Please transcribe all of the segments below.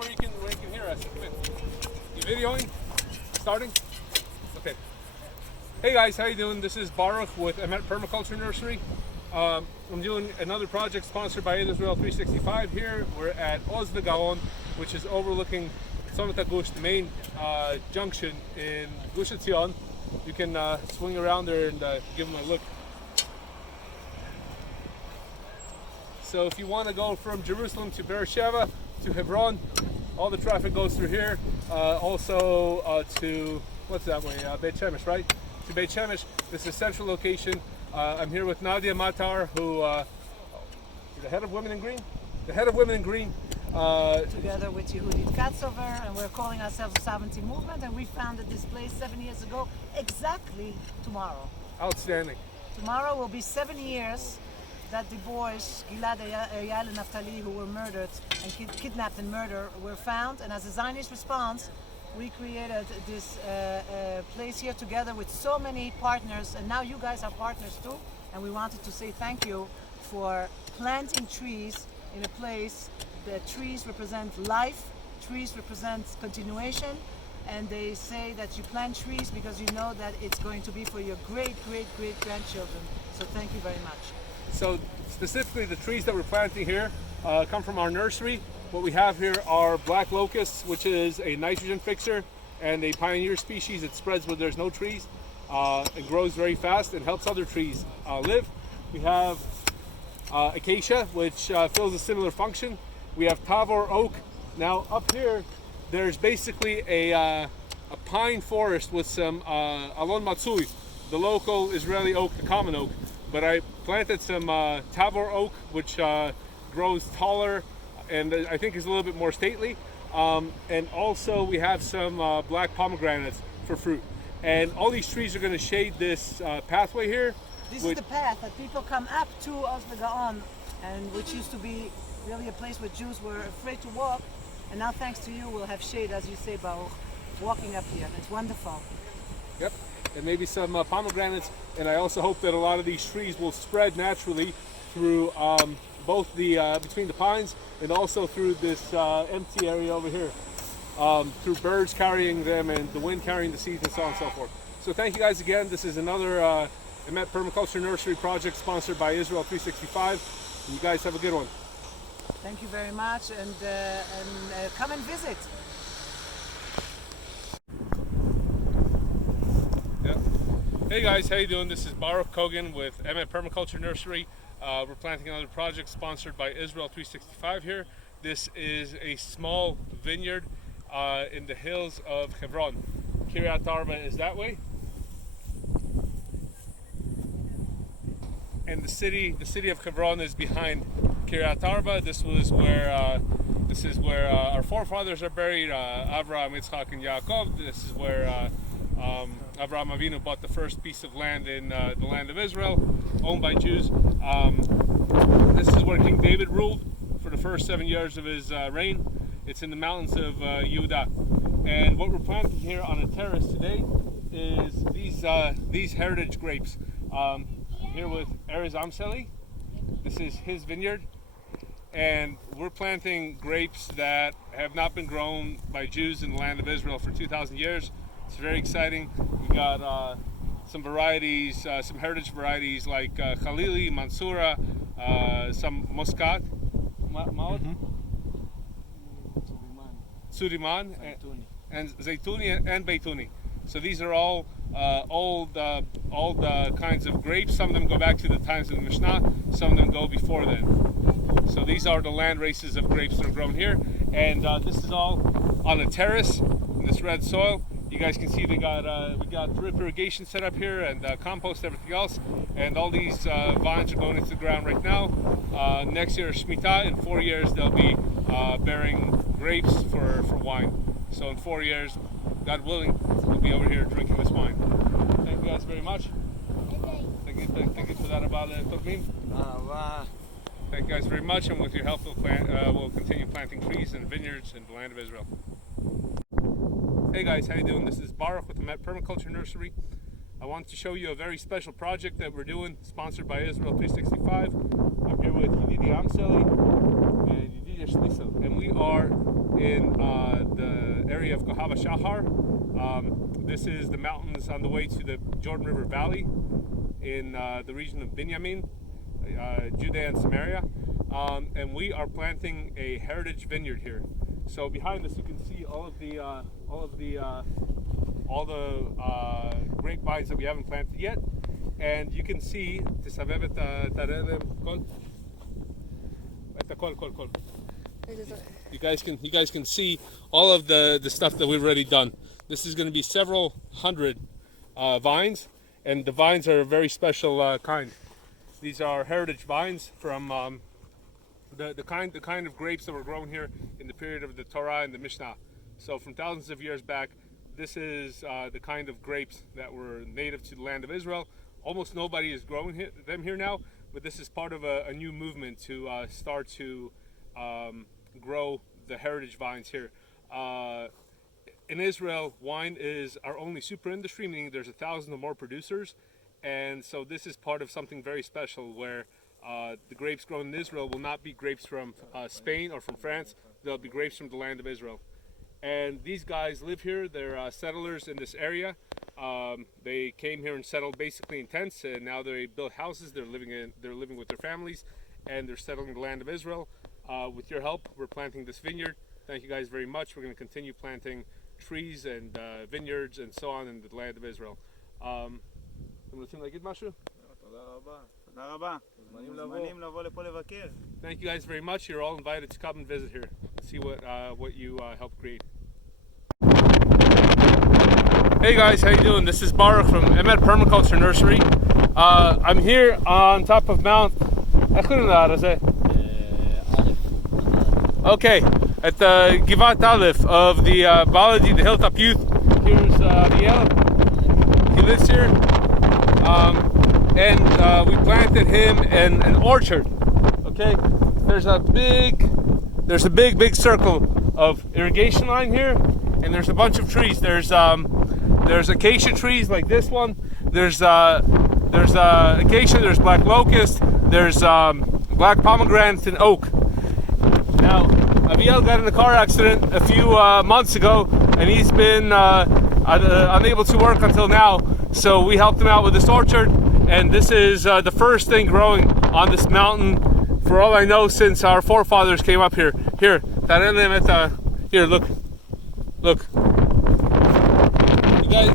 where you can hear us. Come in. You videoing? Starting? Okay. Hey guys, how you doing? This is Baruch with Emet Permaculture Nursery. I'm doing another project sponsored by Israel365 here. We're at Oz Gaon, which is overlooking Gush, the main junction in Gush Etzion. You can swing around there and give them a look. So if you want to go from Jerusalem to Beersheba to Hebron, all the traffic goes through here. Also to, what's that way? Beit Shemesh, right? To Beit Shemesh. This is a central location. I'm here with Nadia Matar, who the head of Women in Green? The head of Women in Green. Together with Yehudit Katzover, and we're calling ourselves the Sabbatical movement, and we founded this place 7 years ago, exactly tomorrow. Outstanding. Tomorrow will be 7 years that the boys, Gilad, Eyal, and Naftali, who were murdered and kidnapped and murdered, were found. And as a Zionist response, we created this place here together with so many partners, and now you guys are partners too. And we wanted to say thank you for planting trees in a place. The trees represent life, trees represent continuation, and they say that you plant trees because you know that it's going to be for your great grandchildren. So thank you very much. So specifically the trees that we're planting here come from our nursery. What we have here are black locusts, which is a nitrogen fixer and a pioneer species. It spreads where there's no trees. It grows very fast and helps other trees live. We have acacia, which fills a similar function. We have Tavor oak. Now up here, there's basically a pine forest with some alon matsui, the local Israeli oak, the common oak. But I planted some Tavor oak, which grows taller and I think is a little bit more stately. And also we have some black pomegranates for fruit. And all these trees are going to shade this pathway here. This is the path that people come up to Oz Gaon, and which used to be really a place where Jews were afraid to walk. And now thanks to you, we'll have shade, as you say, Baruch, walking up here. It's wonderful. Yep. And maybe some pomegranates, and I also hope that a lot of these trees will spread naturally through both the between the pines and also through this empty area over here, through birds carrying them and the wind carrying the seeds and so on and so forth. So thank you guys again. This is another Emet Permaculture Nursery project sponsored by Israel365. And you guys have a good one. Thank you very much, and come and visit. Hey guys, how you doing? This is Baruch Kogan with Emet Permaculture Nursery. We're planting another project sponsored by Israel365 here. This is a small vineyard in the hills of Hebron. Kiryat Arba is that way. And the city of Hebron is behind Kiryat Arba. This is where our forefathers are buried, Avraham, Yitzchak, and Yaakov. This is where Avraham Avinu bought the first piece of land in the land of Israel, owned by Jews. This is where King David ruled for the first 7 years of his reign. It's in the mountains of Judah. And what we're planting here on a terrace today is these heritage grapes. I'm here with Erez Amseli. This is his vineyard. And we're planting grapes that have not been grown by Jews in the land of Israel for 2,000 years. It's very exciting. We got some varieties, some heritage varieties like Khalili, Mansoura, some Muscat, Suriman, and Zaytuni and Beituni. So these are all old kinds of grapes. Some of them go back to the times of the Mishnah. Some of them go before then. So these are the land races of grapes that are grown here. And this is all on a terrace in this red soil. You guys can see we got drip irrigation set up here and compost, everything else. And all these vines are going into the ground right now. Next year is Shemitah. In 4 years they'll be bearing grapes for wine. So in 4 years, God willing, we'll be over here drinking this wine. Thank you guys very much. Thank you for that about Tokmim. Thank you guys very much, and with your help we'll continue planting trees and vineyards in the land of Israel. Hey guys, how you doing? This is Baruch with the Emet Permaculture Nursery. I wanted to show you a very special project that we're doing, sponsored by Israel365. I'm here with Yehudi Amseli, and Yehudi and we are in the area of Kohava Shahar. This is the mountains on the way to the Jordan River Valley in the region of Binyamin, Judea and Samaria, and we are planting a heritage vineyard here. So behind us, you can see all the grapevines that we haven't planted yet, and you can see you guys can see all of the stuff that we've already done. This is going to be several hundred vines, and the vines are a very special kind. These are heritage vines from the kind of grapes that were grown here in the period of the Torah and the Mishnah. So from thousands of years back, this is the kind of grapes that were native to the land of Israel. Almost nobody is growing them here now, but this is part of a new movement to start to grow the heritage vines here. In Israel, wine is our only super industry, meaning there's 1,000 or more producers, and so this is part of something very special where the grapes grown in Israel will not be grapes from Spain or from France. They'll be grapes from the land of Israel. And these guys live here. They're settlers in this area. They came here and settled basically in tents, and now they built houses. They're living with their families, and they're settling the land of Israel. With your help, we're planting this vineyard. Thank you guys very much. We're going to continue planting trees and vineyards and so on in the land of Israel. Thank you guys very much. You're all invited to come and visit here, see what you helped create. Hey guys, how you doing? This is Baruch from Emet Permaculture Nursery. I'm here on top of Mount. Okay, at the Givat Aleph of the Baladi, the Hilltop Youth. Here's Ariel. He lives here. And we planted him in an orchard. Okay, there's a big circle of irrigation line here, and there's a bunch of trees. There's acacia trees like this one. There's acacia. There's black locust. There's black pomegranate and oak. Now, Aviel got in a car accident a few months ago, and he's been unable to work until now. So we helped him out with this orchard, and this is the first thing growing on this mountain, for all I know, since our forefathers came up here. Here, look. You guys.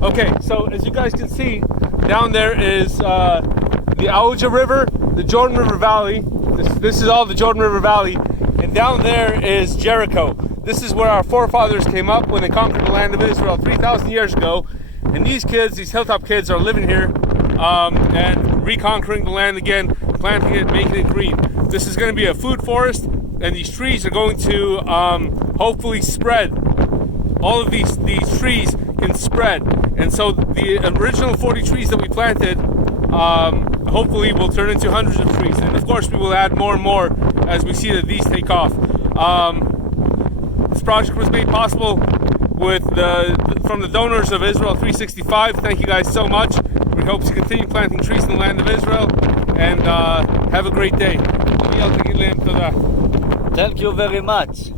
Okay, so as you guys can see, down there is the Auja River, the Jordan River Valley. This is all the Jordan River Valley, and down there is Jericho. This is where our forefathers came up when they conquered the land of Israel 3,000 years ago. And these kids, these hilltop kids, are living here and reconquering the land again, planting it, making it green. This is going to be a food forest, and these trees are going to hopefully spread. All of these trees can spread, and so the original 40 trees that we planted hopefully will turn into hundreds of trees, and of course we will add more and more as we see that these take off. This project was made possible with from the donors of Israel365. Thank you guys so much. We hope to continue planting trees in the land of Israel, and have a great day. Thank you very much.